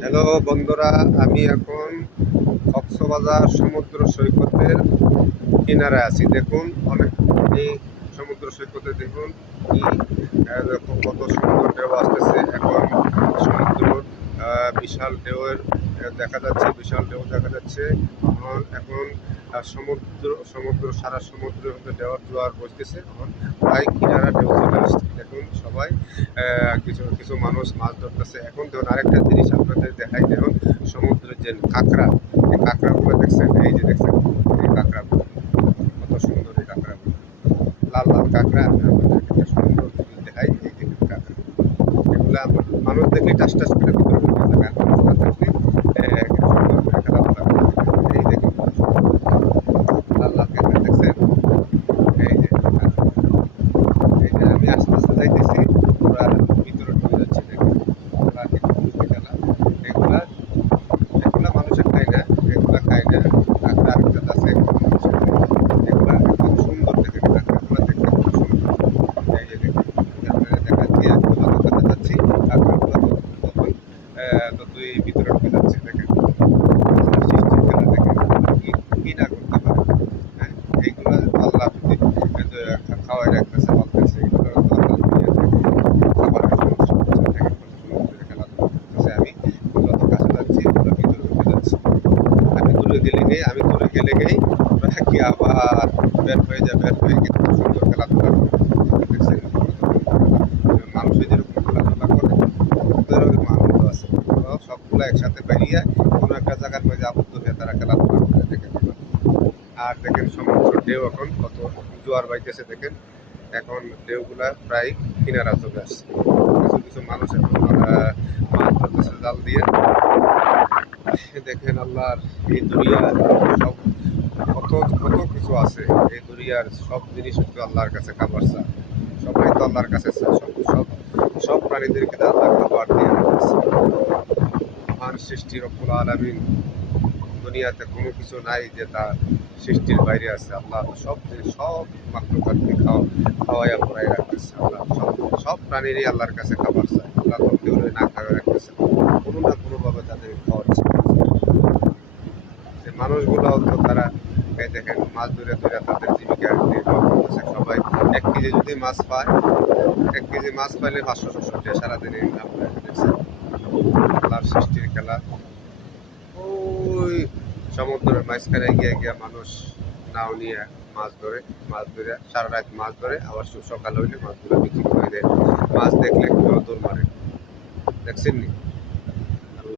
Hello বন্ধুরা, আমি এখন কক্সবাজার সমুদ্র সৈকতের কিনারে আছি। দেখুন অনেক এই সমুদ্র সৈকতে দেখুন কি দেখুন কত সুন্দর ঢেউ আসতেছে। এখন সমুদ্র বিশাল ঢেউয়ের দেখা যাচ্ছে, বিশাল ঢেউ দেখা যাচ্ছে। এখন সমুদ্র সমুদ্র সারা সমুদ্রের মধ্যে ঢেউর জোয়ার বসতেছে। এখন প্রায় কিনারা ঢেউ চলে আসছে। দেখুন সবাই কিছু কিছু মানুষ মাছ ধরতেছে। এখন দেখুন আরেকটা জিনিস আপনাদের দেখাই। দেখুন সমুদ্রের যে কাঁকড়া, এই কাঁকড়াগুলো দেখছেন, এই যে দেখছেন এই কাঁকড়াগুলো কত সুন্দর। এই কাঁকড়াগুলো লাল লাল কাঁকড়া, আমি আপনাদের একটা সুন্দর জিনিস দেখাই। এই দেখুন কাঁকড়া, এগুলা মানুষ দেখলে টাস টাস করে ভিতরে ঢুকে যাবে, আর মানুষ না দেখলে সুন্দর করে খেলাধুলা করে দেবে। এই দেখুন লাল লাল কাঁকড়া দেখছেন, এই যে এই যে আমি আস্তে আস্তে যাইতেছি, ওরা ভিতরে ঢুকে যাচ্ছে। দেখুন ওরা খেলা, এগুলা এগুলা মানুষে খায় না, এগুলা খায় না। কাঁকড়া আরেকটা আছে, এগুলো মানুষে খায়। এগুলা একদম সুন্দর, দেখেন কাঁকড়াগুলো দেখতে খুব সুন্দর। এই যে দেখুন আমি আপনাদের দেখাচ্ছি, আমি যত কাছে যাচ্ছি কাঁকড়াগুলো ততই ততই ভিতরে ঢুকে যাচ্ছে। দেখেন আল্লাহ সৃষ্টির খেলা, দেখেন কি কি না করতে পারে। হ্যাঁ, এইগুলো আল্লাহ খাওয়াই রাখতেছে, বলতেছে এগুলো আল্লাহ দুনিয়া থেকে খাবারের সমস্যা হচ্ছে। দেখেন কত সুন্দর করে খেলাধুলা করতেছে। আমি যত কাছে যাচ্ছি ওগুলো ভিতরে ঢুকে যাচ্ছে। আমি দূরে গেলে গেই ওরা কি আবার বের হয়ে যায়, বের হয়ে কিন্তু খুব সুন্দর খেলাধুলা করে। দেখছেন মানুষে যেরকম খেলাধুলা করে ওদের ওরকম আনন্দ আছে। ওরাও সবগুলো একসাথে বেরিয়ে কোনো একটা জায়গার মধ্যে আবদ্ধ হয়ে তারা খেলাধুলা করে। দেখেন আর দেখেন সমুদ্র ঢেউ এখন কত জোয়ার বাইতেছে। দেখেন এখন ঢেউগুলা প্রায় কিনারা চলে আসছে। কিছু কিছু মানুষ এখন মাছ ধরতেছে জাল দিয়ে। দেখেন আল্লাহর এই দুনিয়ার সব কত কত কিছু আছে। এই দুনিয়ার সব জিনিস হচ্ছে আল্লাহর কাছে খাবার চায়। সবাই তো আল্লাহর কাছে চায়, সব সব সব প্রাণীদেরকে আল্লাহ খাবার দিয়ে রেখেছে। মহান সৃষ্টি রব্বুল আলামিন, দুনিয়াতে কোনো কিছু নাই যে তার সৃষ্টির বাইরে আছে। আল্লাহ সব জিনিস সব মাত্রকারকে খাওয়াইয়া পড়াই রাখতেছে। আল্লাহ সব সব প্রাণীরই আল্লাহর কাছে খাবার চায়। আল্লাহ তো কেউ না খাওয়া রাখতেছে, কোনো না কোনোভাবে তাদের খাওয়াচ্ছে। যে মানুষগুলোও তো তারা এই দেখেন মাছ ধরে ধরে তাদের জীবিকা নির্বাহ করতেছে। সবাই 1 কেজি যদি মাছ পায়, 1 কেজি মাছ পাইলে 500-600 টাকা সারাদিনে ইনকাম করে। দেখছেন আল্লাহর সৃষ্টির খেলা। ওই সমুদ্রের মাঝখানে গিয়ে গিয়ে মানুষ নাও নিয়ে মাছ ধরে সারা রাত মাছ ধরে, আবার সকাল হইলে মাছগুলো বিক্রি করে দেয়। মাছ দেখলে কেউ দৌড় মারে, দেখছেন নি?